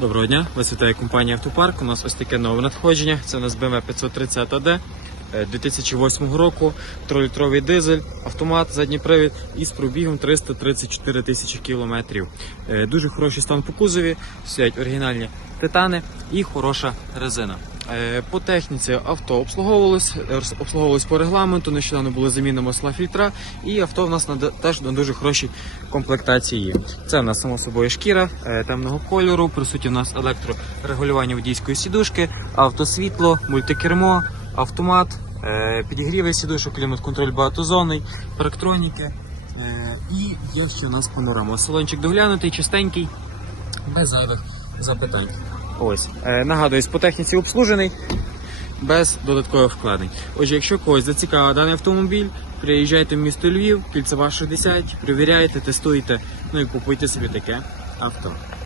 Доброго дня, вас вітає компанія Автопарк. У нас ось таке нове надходження. Це у нас BMW 530D е, 2008 року, 3-літровий дизель, автомат, задній привід із пробігом 334 тисячі кілометрів. Е, Дуже хороший стан по кузові, стоять оригінальні титани і хороша резина. Е, По техніці авто обслуговувалось, е, обслуговувалось по регламенту. Нещодавно були заміни масла фільтра, і авто в нас на теж на дуже хорошій комплектації. Це в нас само собою шкіра е, темного кольору. Присутні в нас електрорегулювання водійської сідушки, автосвітло, мультикермо, автомат, підігрівий сідушок, клімат-контроль багатозонний, парктроніки. Е, І є ще в нас панорама. Салончик доглянутий, чистенький, без зайвих запитань. Ось е, нагадуюсь, по техніці обслужений. Без додаткових вкладень. Отже, якщо когось зацікавив даний автомобіль, приїжджайте в місто Львів, кільцева 60, перевіряйте, тестуйте, ну і купуйте собі таке авто.